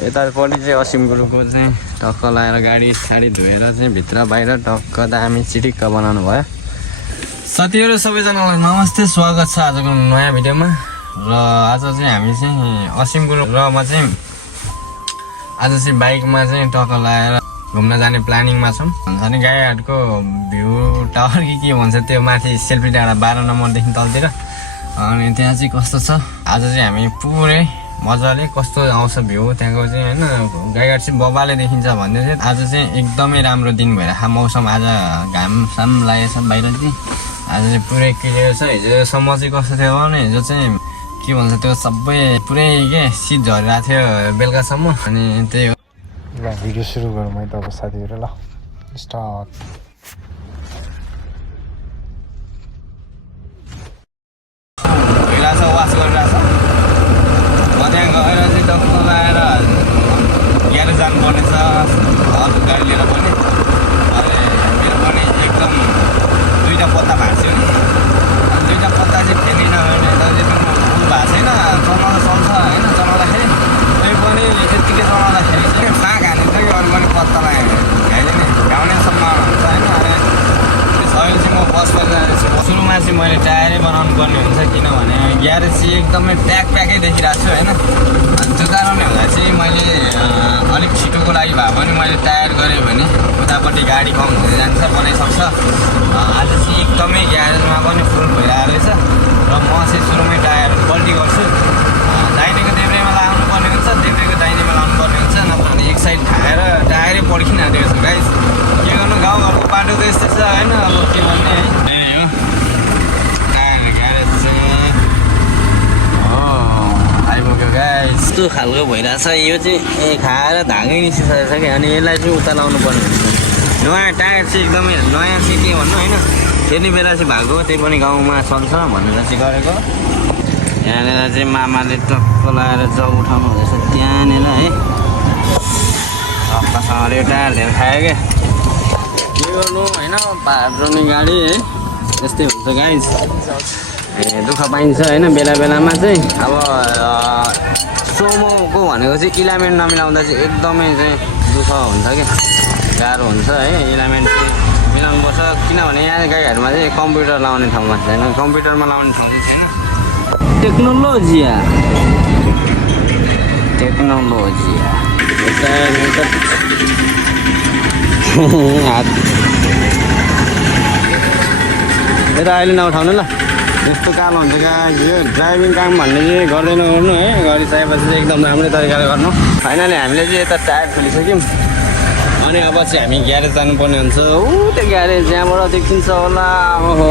यतापट्टि चाहिँ असिम गुरुको चाहिँ टक्क लगाएर गाडी साडी धोएर चाहिँ भित्र बाहिर टक्क दामी चिटिक्क बनाउनु भयो। साथीहरू सबैजनालाई नमस्ते, स्वागत छ आजको नयाँ भिडियोमा। र आज चाहिँ हामी चाहिँ असिम गुरु र म चाहिँ आज चाहिँ बाइकमा चाहिँ टक्क लगाएर घुम्न जाने प्लानिङमा छौँ। भन्छ नि गाईघाटको भ्यू टावर के भन्छ त्यो माथि सेल्फी डाँडा 12 नम्बरदेखि तलतिर, अनि त्यहाँ चाहिँ कस्तो छ। आज चाहिँ हामी पुरै मजाले कस्तो आउँछ भ्यू त्यहाँको चाहिँ होइन, गाईघाट चाहिँ बबाले देखिन्छ भन्दै थियो। आज चाहिँ एकदमै राम्रो दिन भइरहेको मौसम, आज घाम साम लागेको छ बाहिर चाहिँ। आज चाहिँ पुरै क्लियर छ। हिजोसम्म चाहिँ कस्तो थियो भने हिजो चाहिँ के भन्छ त्यो सबै पुरै के शीत झरिरहेको थियो बेलुकासम्म, अनि त्यही हो। ल भिडियो सुरु गरौँ है त अब साथीहरू। ल स्टार्ट। भइरहेछ, वास गरिरहेछ। म त्यहाँ गएर चाहिँ टक्क लगाएर ग्यारेज जानुपर्ने छ अर्को गाडी लिएर पनि। अनि मेरो पनि एकदम 2टा पत्ता भएको थियो नि, अनि 2टा पत्ता चाहिँ फेरिन भने त चाहिँ फुल भएको छैन, चलाउँदा चल्छ होइन। चलाउँदाखेरि कोही पनि त्यत्तिकै चलाउँदाखेरि चाहिँ फाँक हालिन्छ कि अरू पनि पत्ता लाग्यो गाईले नै घाउनेसम्म हुन्छ होइन। अनि अहिले चाहिँ म बसमा जाँदैछु। सुरुमा चाहिँ मैले टायरै बनाउनु पर्ने हुन्छ, किनभने ग्यारेज चाहिँ एकदमै प्याकै देखिरहेको छु होइन। अनि त्यो कारणले हुँदा चाहिँ मैले अलिक छिटोको लागि भए पनि मैले टायर गरेँ भने उतापट्टि गाडी कम हुँदै जान्छ, बनाइसक्छ। आज चाहिँ एकदमै ग्यारेजमा पनि फुल भइरहेको रहेछ र म चाहिँ सुरुमै टायर पल्टी गर्छु। दाहिनेको देब्रेमा लगाउनु पर्ने हुन्छ, देब्रेको दाहिनेमा लगाउनु पर्ने हुन्छ, नत्र भने एक साइड खाएर टायरै पड्किन आँटेको छु गाइस। के गर्नु, गाउँघरको बाटो त यस्तो छ होइन। अब के भन्ने है, यही हो टायर ग्यारेज चाहिँ हो आइपुग्यो गाइस। यस्तो खालको भइरहेछ यो चाहिँ खाएर धागै निस्किसकेको छ कि, अनि यसलाई चाहिँ उता लाउनु पर्ने हुन्छ। नयाँ टायर चाहिँ एकदमै नयाँ चाहिँ के भन्नु होइन, फेर्ने बेला चाहिँ भएको, त्यही पनि गाउँमा चल्छ भनेर चाहिँ गरेको। यहाँनिर चाहिँ मामाले टक्क लगाएर जग उठाउनु हुँदैछ त्यहाँनिर है। टक्कसँगले यो टायर धेरै खायो क्या, के गर्नु होइन। भाड्रोनी गाडी है यस्तै हुन्छ गाइस। दुःख पाइन्छ होइन बेला बेलामा चाहिँ। अब सोमोको भनेको चाहिँ इलामेन्ट नमिलाउँदा चाहिँ एकदमै चाहिँ दुःख हुन्छ क्या, गाह्रो हुन्छ है। इलामेन्ट चाहिँ मिलाउनुपर्छ, किनभने यहाँ गाईहरूमा चाहिँ कम्प्युटर लाउने ठाउँमा छैन, कम्प्युटरमा लाउने ठाउँ चाहिँ छैन। टेक्नोलोजिया यता अहिले नउठाउनु ल, यस्तो कालो हुन्छ क्या। यो ड्राइभिङ काम भन्ने चाहिँ गर्दैन गर्नु है, गरिसकेपछि चाहिँ एकदम राम्रै तरिकाले गर्नु। फाइनली हामीले चाहिँ यता टायर खोलिसक्यौँ, अनि अब चाहिँ हामी ग्यारेज जानुपर्ने हुन्छ। त्यो ग्यारेज त्यहाँबाट देखिन्छ होला। ओहो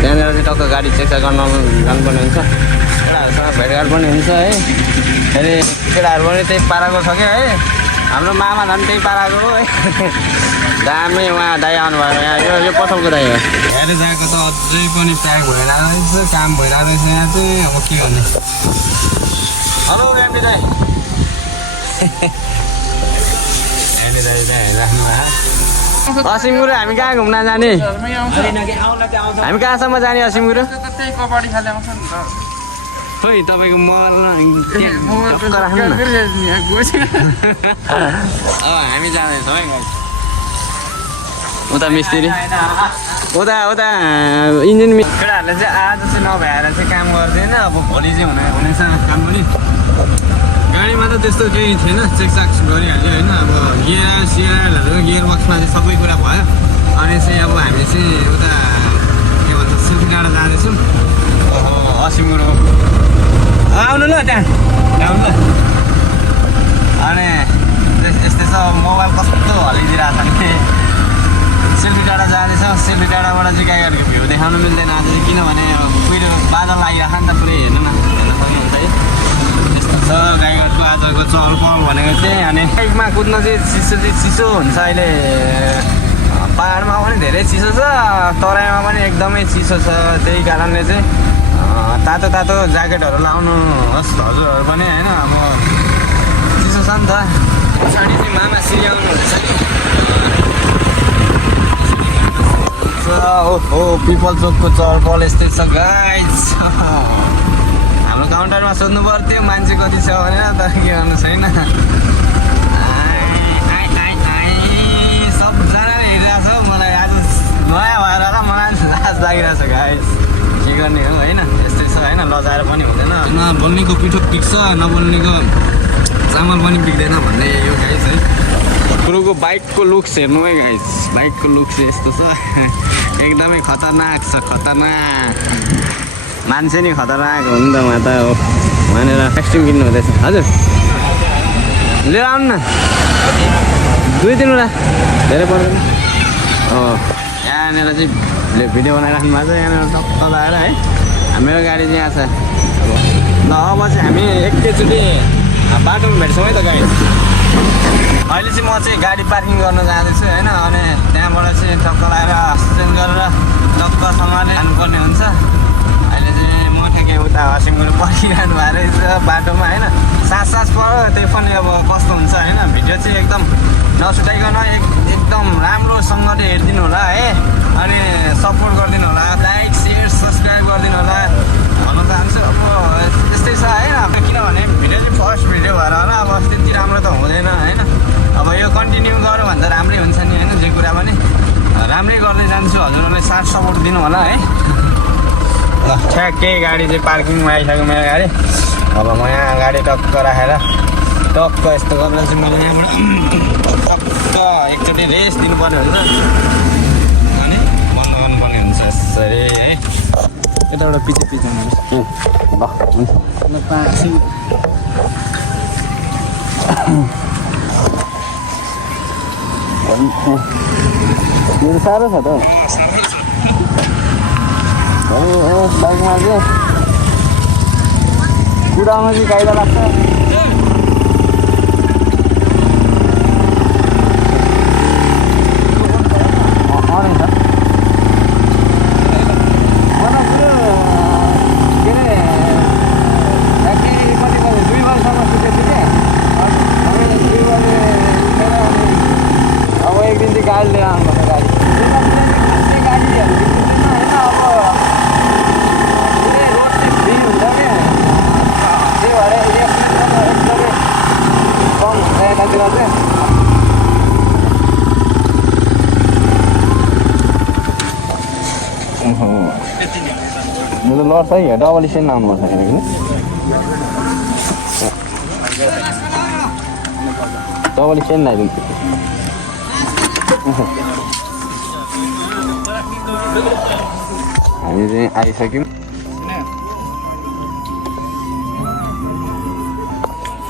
त्यहाँनिर चाहिँ टक्क गाडी चेक गर्न जानुपर्ने हुन्छ। केटाहरूसँग भेटघाट पनि हुन्छ है। फेरि केटाहरू पनि त्यही पाराको छ क्या है, हाम्रो मामा झन् त्यही पाराको हो है। दामी उहाँ दाइ आउनुभयो यहाँ, यो पसलको दाइ हो। ग्यारेज आएको त अझै पनि प्याक भइरहेको रहेछ, काम भइरहेको रहेछ यहाँ चाहिँ। अब के गर्ने। हेलो गान्धी दाइ। गान्धी दाइ राख्नु भयो। असिम गुरु हामी कहाँ घुम्न जाने, हामी कहाँसम्म जाने असिम गुरु? खोइ तपाईँको मल राख्नु न। अब हामी जाँदैछौँ है उता मिस्त्री, उता इन्जिन केटाहरूले चाहिँ आज चाहिँ नभएर चाहिँ काम गर्दैन। अब भोलि चाहिँ हुनेछ काम पनि। गाडीमा त त्यस्तो केही थिएन, चेकचाक गरिहाल्यो होइन। अब गियरहरू गियर बक्समा चाहिँ सबै कुरा भयो। अनि चाहिँ अब हामी चाहिँ उता के भन्छ सेल्फी डाँडा जाँदैछौँ। असिम गुरु आउनु ल त्यहाँ आउनु ल। अनि यस्तै छ, मोबाइल कस्तो हल्लिदिरहेको छ नि। सेल्फी डाँडा जाँदैछ, सेल्फी डाँडाबाट चाहिँ गाईहरूको भ्यू देखाउनु मिल्दैन आज चाहिँ, किनभने पहिरो बादल आइरहेको नि त पुरै। हेर्नु न, हेर्न सक्नुहुन्छ है यस्तो छ गाईघाटको आजको चहल पहल भनेको चाहिँ। अनि बाइकमा कुद्न चाहिँ चिसो हुन्छ अहिले, पाहाडमा पनि धेरै चिसो छ, तराईमा पनि एकदमै चिसो छ। त्यही कारणले चाहिँ तातो ज्याकेटहरू लाउनु होस् हजुरहरू पनि होइन। अब चिसो छ नि त। पछाडि चाहिँ मामा सिरियाउनु हुँदैछ नि। हो पिपल चोकको चहल पहल यस्तै छ गाइस। हाम्रो काउन्टरमा सोध्नु पर्थ्यो मान्छे कति छ भनेर, तर के गर्नु छैन। गर्ने हो होइन, यस्तै छ होइन, लजाएर पनि हुँदैन। नबोल्नेको पिठो पिक्छ, नबोल्नेको चामल पनि पिक्दैन भन्ने यो गाइस है। कुरोको बाइकको लुक्स हेर्नु है गाइस, बाइकको लुक्स यस्तो छ एकदमै खतरनाक छ, खतरनाक। मान्छे नि खतरनाक हो नि त उहाँ त हो भनेर एक्सट्रिम किन्नु हुँदैछ। हजुर लिएर आउनु न, 2-3वटा धेरै पर्दैन। यहाँनिर चाहिँ भिडियो बनाइराख्नु भएको छ, यहाँनिर टक्क लगाएर है। मेरो गाडी चाहिँ यहाँ छ। ल अब चाहिँ हामी एकैचोटि बाटोमा भेट्छौँ है त गाडी। अहिले चाहिँ म चाहिँ गाडी पार्किङ गर्न जाँदैछु होइन, अनि त्यहाँबाट चाहिँ टक्क लगाएर चेन्ज गरेर टक्कसँगले जानुपर्ने हुन्छ। अहिले चाहिँ म ठ्याक्कै उता हसिङमुनि पर्खिरहनु भएको रहेछ बाटोमा होइन। सास पऱ्यो, त्यही पनि अब कस्तो हुन्छ होइन। भिडियो चाहिँ एकदम नछुटाइकन एकदम राम्रोसँगले हेरिदिनु होला है, अनि सपोर्ट गरिदिनु होला, लाइक सेयर सब्सक्राइब गरिदिनु होला भन्न चाहन्छु। अब त्यस्तै छ होइन, किनभने भिडियो चाहिँ फर्स्ट भिडियो भएर होला, अब त्यति राम्रो त हुँदैन होइन। अब यो कन्टिन्यू गऱ्यो भने त राम्रै हुन्छ नि होइन, जे कुरा पनि राम्रै गर्दै जान्छु। हजुरहरूले साथ सपोर्ट दिनु होला है। ल ठ्याक्कै गाडी चाहिँ पार्किङमा आइसक्यो मेरो गाडी। अब म यहाँ गाडी टक्क राखेर टक्क यस्तो गरेर चाहिँ मैले यहाँबाट टक्क एकचोटि रेस्ट दिनुपर्ने हुन्छ अनि बन्द गर्नुपर्ने हुन्छ यसरी है। यताबाट पछि ल हुन्छ साह्रो छ त बाइकमा चाहिँ कुदाउनु चाहिँ काइदा लाग्छ। गाडी लिएर आउनु गाडी मेरो त लड्छ है, डबल स्ट्यान्ड लाउनुपर्छ किनकि डबल स्ट्यान्ड लगाइदिन्छु। हामी चाहिँ आइसक्यौँ।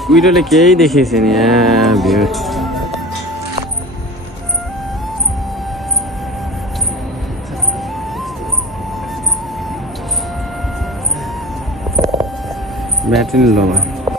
भिडियोले केही देखेको छैन यहाँ भ्यू। ब्याट्री लो भयो।